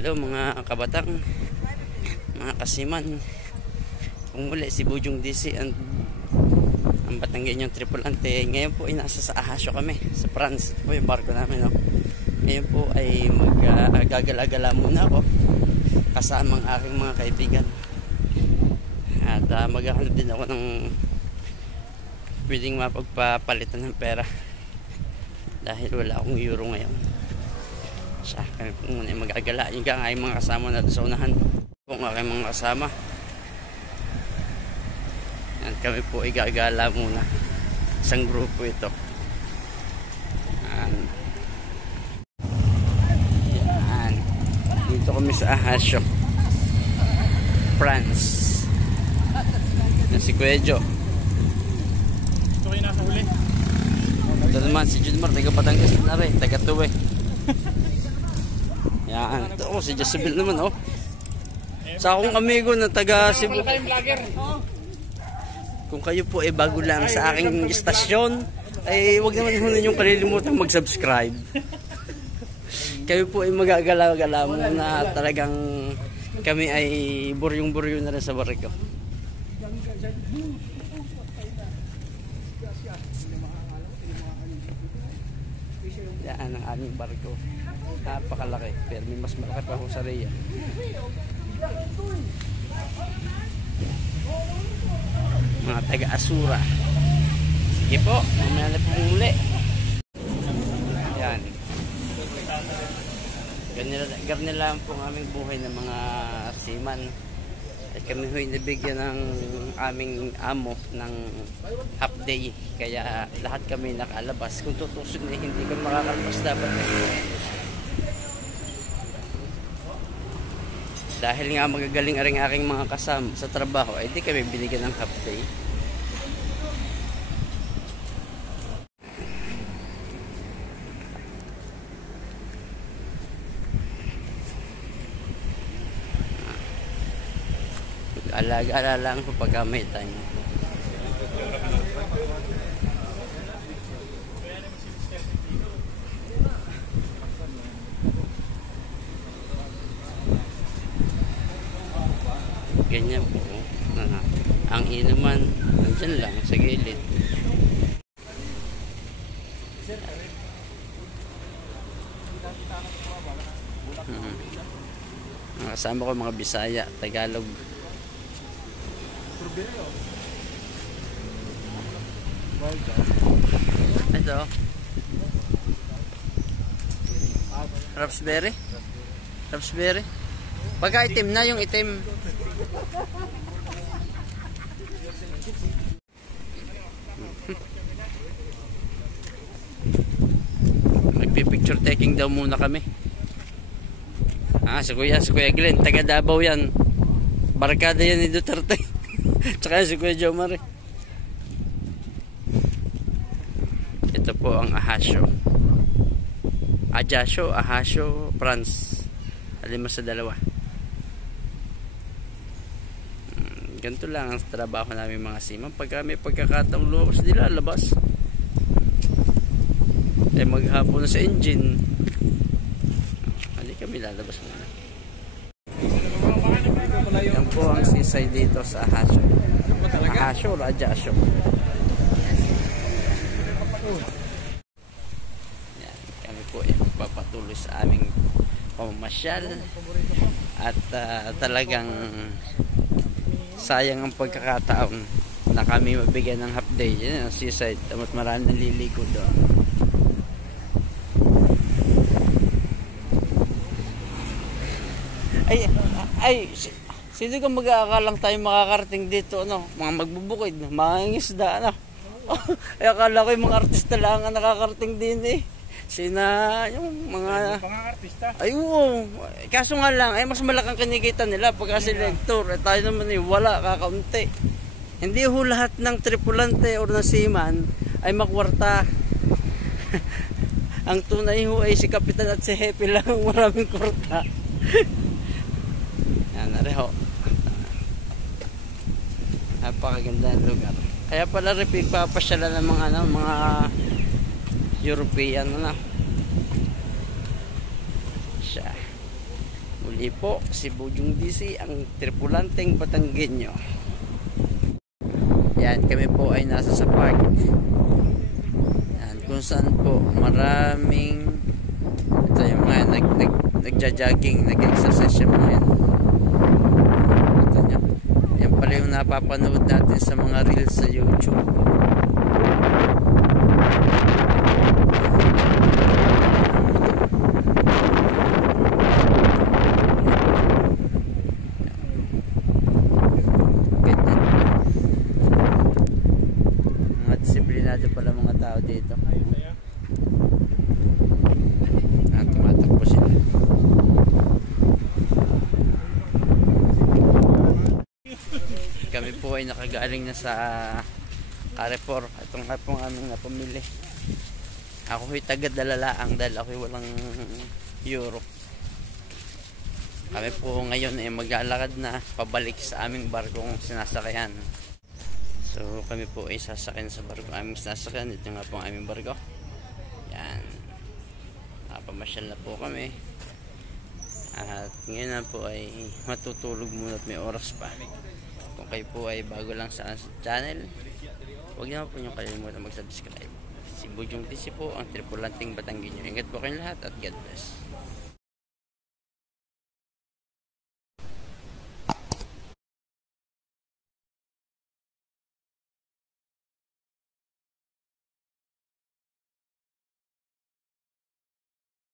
Hello mga kabatang, mga kasiman. Kung muli si Bujong DC ang Batanggenyong tripulante. Ngayon po ay nasa sa Ahasio kami, sa France. Ito po yung barko namin, no? Ngayon po ay magagala-gala muna ako kasama ang aking mga kaibigan. At maghahanap din ako ng pwedeng mapagpapalitan ng pera dahil wala akong euro ngayon. Siya, kami po muna magagala. Yung aking mga kasama natin sa unahan. Kung aking mga kasama, at kami po ay gagala muna. Isang grupo ito. Yan. Dito kami sa Ahasio, France. Yan si Kuya Jo. Ito kayo nasa huli. Ito naman si Junmar, taga Batangas na rin, taga Tuwe. Yan. Ito ako si Jezebel naman, oh. Sa akong amigo na taga Cebu. Kung kayo po ay bago lang sa aking istasyon, ay huwag naman yung kalilimutan mag-subscribe. Kayo po ay magagala-gala muna. Talagang kami ay buryong-buryo na rin sa barko. Yan ang aming barko. Napakalaki, pero may mas malaki pa ako sa Rhea. Mga taga-Asura. Sige po, mamaya na po muli. Yan. Ganyan lang po ang aming buhay ng mga seaman. At kami ho'y nabigyan ng aming amo ng half day. Kaya lahat kami nakalabas. Kung tutusin na hindi kami makakalabas dapat. Dahil nga magagaling aring aking mga kasama sa trabaho, ay di kami binigyan ng half day. Alaga-ala lang ko pagka may time. Ganyan po. Ang inuman nandyan lang sa gilid. Kasama ko mga Bisaya, Tagalog. Ito Raspberry. Raspberry. Pagka itim na yung itim. Magpipicture taking daw muna kami. Si Kuya Glenn, taga Davao yan. Barkada yan ni Duterte. Tsaka si Kuya Jomar. Ito po ang Ahasio. Ahasio, France. Alima sa dalawa. Ganito lang ang trabaho namin mga seaman. Pagka may pagkakataong lumabas, di lalabas. Eh maghapon na sa engine, hindi kami lalabas muna. Yan po ang seaside dito sa Ahasio. Ahasio o Ajasio. Yan, kami po ay magpapatuloy sa aming pamamasyal. At talagang sayang ang pagkakataon na kami mabigyan ng half day. Yan ang seaside. Tamot marami naliligo doon. Sino ka mag-aakalang tayo makakarating dito, ano? Mga magbubukid, mga ngisda, ano? Ay, akala ko yung mga artista lang ang nakakarating din, eh. Sina, yung mga artista. Ay, oo. Kaso nga lang, ay mas malakang kinikita nila pagka selector. Tayo naman, wala, kakaunti. Hindi ho lahat ng tripulante o ng seaman ay makwarta. Ang tunay ho ay si Kapitan at si Hepe lang ang maraming kwarta. Yan, nareho. Napakaganda ng lugar. Kaya pala papasyalan ng mga European na. Siya. Muli Ipo, si Bujong DC, ang tripulanteng Batanggenyo. Yan, kami po ay nasa sa park. Yan, kung saan po maraming ito yung mga nagja-jogging, nag-exercise yung mga yan. Ito nyo. Yan pala yung napapanood natin sa mga reels sa YouTube. Disiplinado pala mga tao dito. Tumatakbo sila. Kami po ay nakagaling na sa Carrefour. Ito nga pong aming napamili. Ako ay taga-dalalaang dahil ako ay walang euro. Kami po ngayon ay maglalakad na pabalik sa aming barkong sinasakyan. So kami po ay sasakyan sa barko aming sasakyan. Ito nga po ang aming barko. Yan. Nakapamasyal na po kami. At ngayon na po ay matutulog muna at may oras pa. Kung kayo po ay bago lang sa channel, huwag naman po nyo kalimutan mag-subscribe. Si Bujong DC po, ang tripulanteng Batanggenyo. Ingat po kayong lahat at God bless.